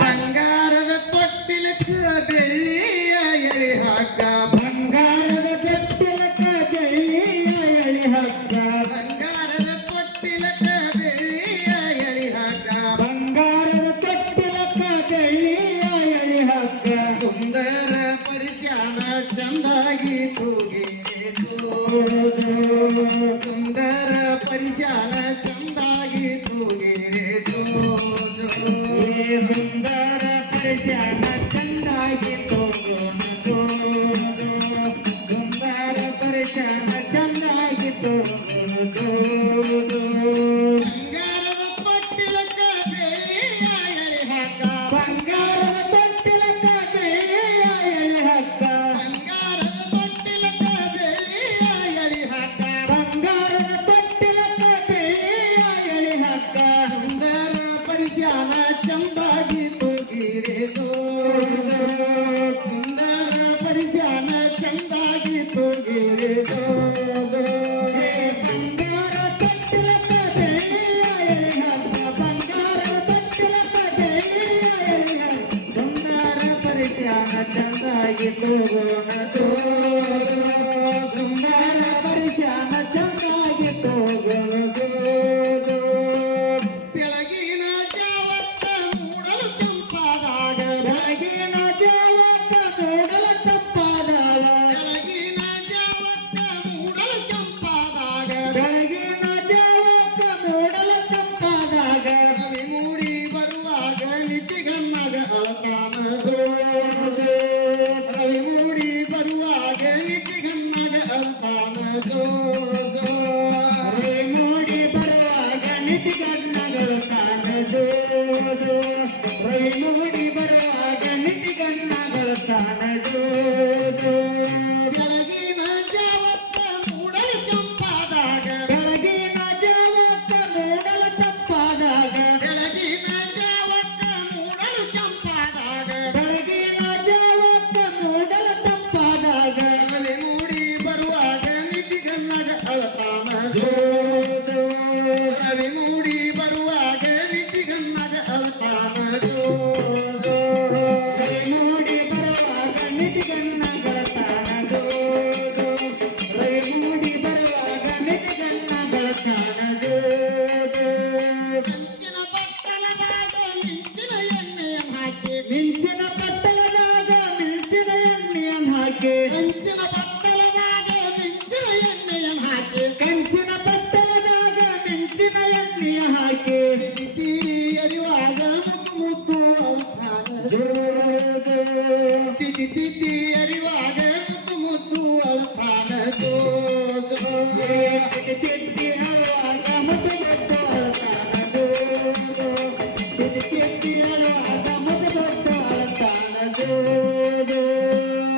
ಬಂಗಾರದ ತೊಟ್ಟಿಲಕ್ಕ ಬೆಳ್ಳಿಯ ಎಳಿ ಹಗ್ಗ ಬಂಗಾರದ ತೊಟ್ಟಿಲಕ್ಕ ಬೆಳ್ಳಿಯ ಎಳಿ ಹಗ್ಗ ಬಂಗಾರದ ತೊಟ್ಟಿಲಕ್ಕ ಬೆಳ್ಳಿಯ ಎಳಿ ಹಗ್ಗ ಬಂಗಾರದ ತೊಟ್ಟಿಲಕ್ಕ ಬೆಳ್ಳಿಯ ಎಳಿ ಹಗ್ಗ ಸುಂದರ ಪರಿಶಾನ ಚಂದಾಗಿ ತೂಗಿತು ಸುಂದರ ಪರಿಶಾನ ಚಂದಾಗಿ ತೂಗಿತು ಸುಂದರ ಪರಿಶಾನ ಚಂದಾಗಿ ತೋಗೋಣದು ಸುಂದರ ಪರಿಶಾನ ಚಂದಾಗಿ ತೋಗೋಣದು ಬಂಗಾರದ ತೊಟ್ಟಿಲಕ್ಕ ಬೆಳ್ಳಿಯ ಎಳಿ ಹಗ್ಗ ಬಂಗಾರದ ತೊಟ್ಟಿಲಕ್ಕ ಬೆಳ್ಳಿಯ ಎಳಿ ಹಗ್ಗ ಬಂಗಾರದ ತೊಟ್ಟಿಲಕ್ಕ ಬೆಳ್ಳಿಯ ಎಳಿ ಹಗ್ಗ ಬಂಗಾರದ ತೊಟ್ಟಿಲಕ್ಕ ಬೆಳ್ಳಿಯ ಎಳಿ ಹಗ್ಗ ಸುಂದರ ಪರಿಶಾನ ಚಂದಾಗಿ ತೂಗಿರೆದು ಸುಂದರ ಪರಿಶಾನ ಚಂದಾಗಿ ತೂಗಿರೆದು ಬಂಗಾರ ತೊಟ್ಟಿಲಕ್ಕ ಬೆಳ್ಳಿಯ ಎಳಿ ಹಗ್ಗ ಬಂಗಾರ ತೊಟ್ಟಿಲಕ್ಕ ಬೆಳ್ಳಿಯ ಎಳಿ ಹಗ್ಗ ಸುಂದರ ಪರಿಶಾನ ಚಂದಾಗಿ ತೂಗೋಣದು ಸುಂದರ ಪರಿಶಾನ ಚಂದಾಗಿ ತೂಗೋಣದು ಬೆಳಗಿನ ಜಾವತ್ತ ಮೂಡಲು ತಂಪಾದಾಗ ಬೆಳಗಿನ ಜಾವತ್ತ ಮೂಡಲು ತಂಪಾದಾಗ ಬೆಳಗಿನ ಜಾವತ್ತ ಮೂಡಲು ತಂಪಾದಾಗ ಬೆಳಗಿನ ಜಾವತ್ತ ಮೂಡಲು ತಂಪಾದಾಗ ಕವಿ ಮೂಡಿ ಬರುವಾಗ ನಿತಿಗಣ್ಣಗ ಅಳತಾನದು ರವಿ ಮೂಡಿ ಬರುವಾಗ ನಿತಿಗಣ್ಣಗ ಅಳತಾನದು ರವಿ ಮೂಡಿ ಬರುವಾಗ ನಿತಿಗಣ್ಣಗಳು ಕಾಣದು ರವಿ ಮೂಡಿ ಬರುವಾಗ ನಿತಿಗಣ್ಣಗಳು ಕಾಣದು ಬೆಳಗಿನ ಜಾವತ್ತ ಮೂಡಲು ತಂಪಾದಾಗ ಬೆಳಗಿನ ಜಾವತ್ತ ಮೂಡಲು ತಂಪಾದಾಗ ಬೆಳಗಿನ ಜಾವತ್ತ ಮೂಡಲು ತಂಪಾದಾಗ ಬೆಳಗಿನ ಜಾವತ್ತ ಮೂಡಲು ತಂಪಾದಾಗ ರವಿ ಮೂಡಿ ಬರುವಾಗ ನಿತಿಗಣ್ಣಗ ಅಳತಾನದು ರವಿ ಮೂಡಿ ಬರುವಾಗ ನಿತಿಗಣ್ಣಗ ಅಳತಾನದು ರವಿ ಮೂಡಿ ಬರುವಾಗ ನಿತಿಗಣ್ಣಗಳ ತಾನದು ರವಿ ಮೂಡಿ ಬರುವಾಗ ನಿತಿಗಣ್ಣಗಳ ತಾನದು ಮಿಂಚಿನ ಪಟ್ಟಲದಾಗ ಮಿಂಚಿನ ಎಣ್ಣೆಯ ಹಾಕಿ ಮಿಂಚಿನ ಪಟ್ಟಲದಾಗ ಮಿಂಚಿನ ಎಣ್ಣೆಯ ಹಾಕಿ ಕಂಚಿನ ಪಟ್ಟಲದಾಗ ಮಿಂಚಿನ ಎಣ್ಣೆಯ ಹಾಕಿ ಕಂಚಿನ ಪಟ್ಟಲದಾಗ ಮಿಂಚಿನ ಎಣ್ಣೆಯ ಹಾಕಿ ತಿಳಿ ಅರಿವಾಗ ಮುದ್ದು ಅಳತಾನದು ತಿಥಿ ಅರಿವಾಗ ಮುದ್ದು ಅಳತಾನದು ತಿಥಿ ಅರಿವಾಗ ಮುದ್ದು ಅಳತಾನದು ತಿಥಿ ಅರಿವಾಗ ಮುದ್ದು ಅಳತಾನದು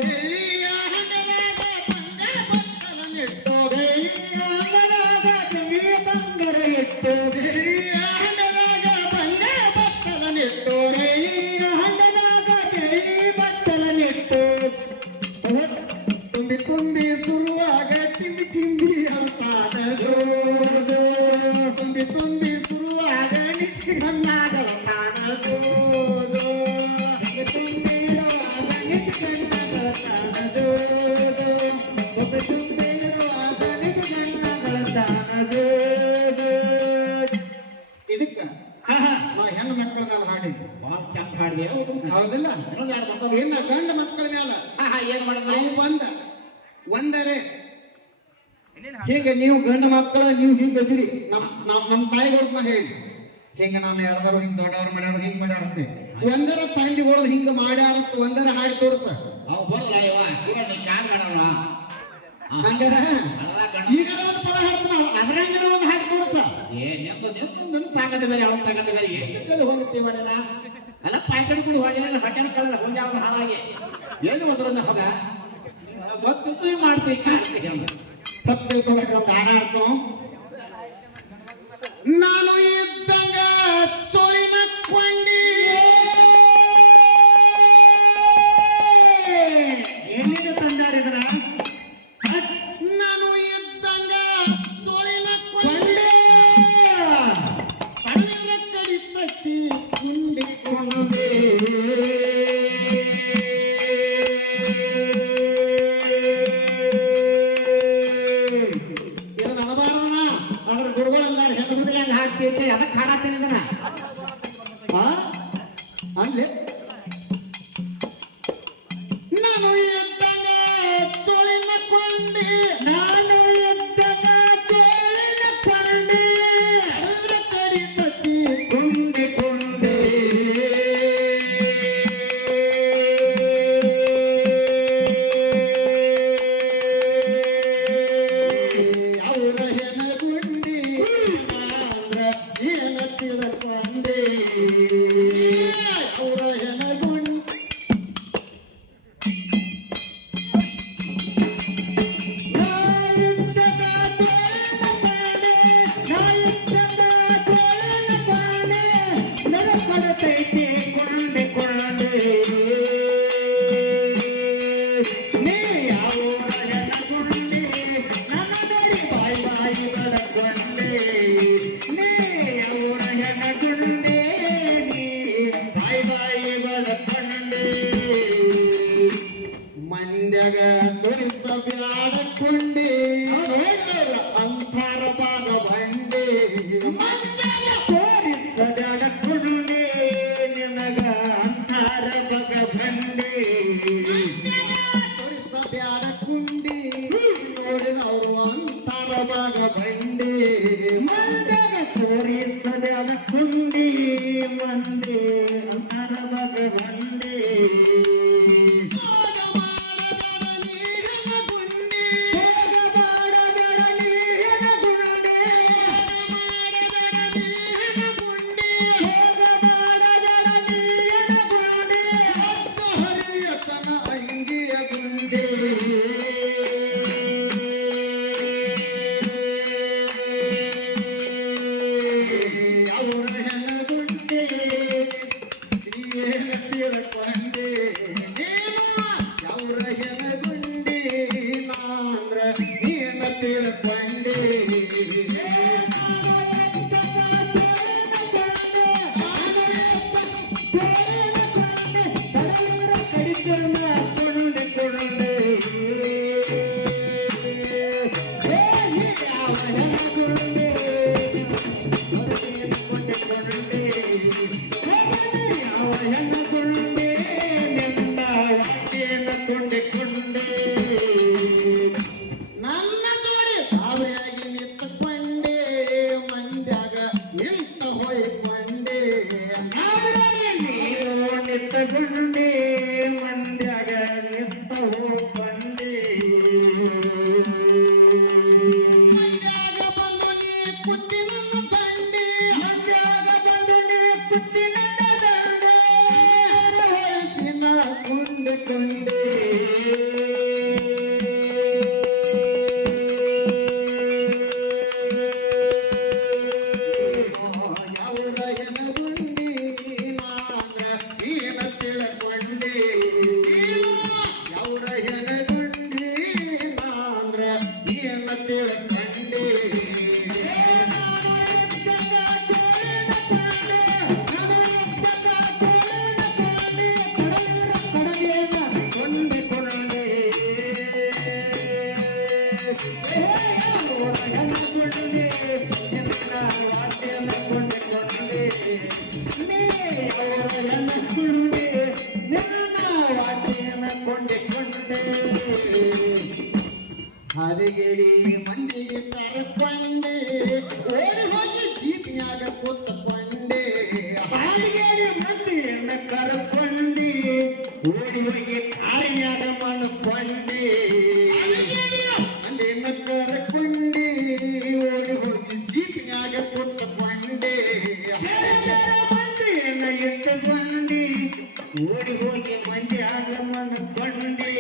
ಬೆಳ್ಳಿಯ ಹಣ್ಣದಾಗ ಬಂಗಾರ ಬಟ್ಟಲ ನೆಟ್ಟು ಬೆಳ್ಳಿಯ ಹಣ್ಣದಾಗ ಬೆಳ್ಳಿ ಬಂಗಾರ ಇಟ್ಟು ಬೆಳ್ಳಿಯ ಹಣ್ಣದಾಗ ಬಂಗಾರ ಬಟ್ಟಲ ನೆಟ್ಟು ಬೆಳ್ಳಿಯ ಹಣ್ಣದಾಗ ಬೆಳ್ಳಿ ಬಟ್ಟಲ ನೆಟ್ಟು ತುಂಬಿ ತುಂಬಿ ಸುರುವಾಗ ಟಿಂಬಿ ಟಿಂಬಿ ಅಳ್ತಾನದು ತುಂಬಿ ತುಂಬಿ ಸುರುವಾಗ ನಿತ್ಕಣ್ಣಗಳ ತಾನದು ತುಂಬಿ ಇರುವಾಗ ನಿತ್ಕಣ್ಣಗಳ ತಾನದು ತುಂಬಿ ಇರುವಾಗ ನಿತ್ಕಣ್ಣಗಳ ತಾನದು ಇದಕ್ಕ ಹೆಣ್ಣು ಮಕ್ಕಳ ಮೇಲೆ ಹಾಡಿದ್ವಿ ಭಾಳ ಚಂದ ಹಾಡಿದೆ ಹೌದಿಲ್ಲ ಇನ್ನೊಂದು ಎರಡು ಬರ್ತಾವ ಏನ ಗಂಡ ಮಕ್ಕಳ ಮೇಲೆ ಏನ್ ಮಾಡಿದ್ರು ನಾವು ಒಂದರೆ ಹೀಗೆ ನೀವು ಗಂಡ ಮಕ್ಕಳ ನೀವು ಹಿಂಗ ಅದಿರಿ ನಮ್ಮ ತಾಯಿಗಳ ಹೇಳಿ ಹಿಂಗ ನಾನು ಯಾರ್ದಾರು ಹಿಂಗ್ ದೊಡ್ಡವ್ರು ಮಾಡ್ಯಾರ ಹಿಂಗ್ ಮಾಡ್ಯಾರಂತೆ ಒಂದರ ತಂಗಿಗಳು ಹಿಂಗ ಮಾಡ್ಯಾರ ಒಂದರ ಹಾಡಿ ತೋರ್ಸ ಅವು ಬರೋಲ್ಲ ಇವ ಶಿವಣ್ಣ ಕ್ಯಾನ್ ಹಾಡವ ಹಂಗಾರ ಈಗ ಒಂದು ಪದ ಹಾಡ್ತಾನ ಅದ್ರಂಗಾರ ಒಂದು ಹಾಡಿ ತೋರ್ಸ ನನ್ನ ತಾಕತ್ತ ಬೇರೆ ಅವನ ತಾಕತ್ತ ಬೇರೆ ಎಲ್ಲಿ ಹೋಗಿಸ್ತೀವಿ ಮಾಡ್ಯಾರ ಅಲ್ಲ ಪಾಯ್ಕಡಿ ಕೂಡ ಹೊಡೆಯ ಹೊಟ್ಟೆನ ಕಳೆದ ಹೋಗಿ ಅವನ ಹಾಳಾಗಿ ಏನು ಒಂದ್ರೊಂದು ಹೋಗ ಗೊತ್ತು ಮಾಡ್ತೀವಿ ಕಾಡ್ತೀವಿ ಸತ್ಯ ಹಾಡ ಆಡ್ತು ನಾನು ಇದ್ದಂಗ ಚೋಳಿನ ಕೊಂಡಿ ಎಲ್ಲಿಗೆ ತಂದಾಡಿದ್ರ ನಾನು ಇದ್ದಂಗ ಚೋಳಿನ ಕೊಂಡೆ ಪಡವಿನ ಕಡಿತ ಕಡಿತತಿ ಕುಂಡಿಕೊಂಡೆ ಇದು ನಡಬಾರದಣ್ಣ ಅದ್ರ ಗುರುಗಳೆಲ್ಲಾರು ಹೆಣ್ಗುದ್ರಿ ಹಂಗ ಹಾಡ್ತೈತೆ ಅದಕ್ಕೆ ಹಾಡತ್ತೀನಿ ಇದನ್ನ ಅನ್ಲಿ ನಾನು ಎದ್ದಾಗ ಚೋಳಿನ ಕೊಂಡೆ ನಾನು ಎದ್ದಾಗ ಚೋಳಿನ ಕೊಂಡೆ ಅದ್ರ ಕಡಿತತಿ ಕುಂಡಿಕೊಂಡೆ ಅವರ ಹೆಣಗುಂಡಿ ನಾಂದ್ರ ಏನ ತಿಳ್ಕೊಂಡೆ ಅವರ ಹೆಣಗುಂಡಿ ಮಂಡ್ಯಾಗ ತೋರಿಸಬ್ಯಾಡಕೊಂಡೆ ಅಂತಾರ ಬಾಗ ಬಂಡೆ ಮಂಡ್ಯಾಗ ತೋರಿಸಬ್ಯಾಡಕೊಂಡೆ ನಿನಗ ಅಂತಾರ ಬಾಗ ಬಂಡೆ ತೋರಿಸಬ್ಯಾಡಕೊಂಡೆ ನೋಡಿದವರು ಅಂತಾರ ಬಾಗ ಬಂಡೆ ಮಂಡ್ಯಾಗ ತೋರಿಸಬ್ಯಾಡಕೊಂಡೆ ಮಂಡೆ ಅಂತಾರ ಬಾಗ ಬಂಡೆ ನನ್ನ ಜೋಡಿ ಸಾವಿರಾಗಿ ನಿಂತುಕೊಂಡೆ ಮಂದ್ಯಾಗ ನಿಂತ ಹೋಯ್ಕೊಂಡೆ ನೀರು ನಿಂತುಕೊಂಡೆ ಮಂದ್ಯಾಗ ನಿಂತ ಹೋಗ್ಕೊಂಡೆ ಮಂದ್ಯಾಗ ಬಂದು ನೀ ಕುತ್ತಿನ ದಂಡೆ ಮಂದ್ಯಾಗ ಬಂದು ನೀ ಕುತ್ತಿನ ದಂಡೆ ವಯಸ್ಸಿನ ಕೊಂಡೆ ಹರಿಗಿಡಿ ಮಂದಿಗೆ ಕರ್ಕೊಂಡೆ ಓಡಿ ಹೋಗಿ ಜೀಪ್ನ್ಯಾಗ ಕೂತ್ಕೊಂಡೆ ಹರಿಗಿಡಿ ಮಂದಿಯನ್ನ ಕರ್ಕೊಂಡೆ ಓಡಿ ಹೋಗಿ ಕಾರಿನ್ಯಾಗ ಮಣ್ಕೊಂಡೆ ಮಂದಿಯನ್ನ ಕರ್ಕೊಂಡೆ ಓಡಿ ಹೋಗಿ ಜೀಪ್ನ್ಯಾಗ ಕೂತ್ಕೊಂಡೆ ಮಂದಿಯನ್ನ ಇಟ್ಟುಕೊಂಡೆ ಓಡಿ ಹೋಗಿ ಮಂದ್ಯಾಗ ಮಣ್ಕೊಂಡೆ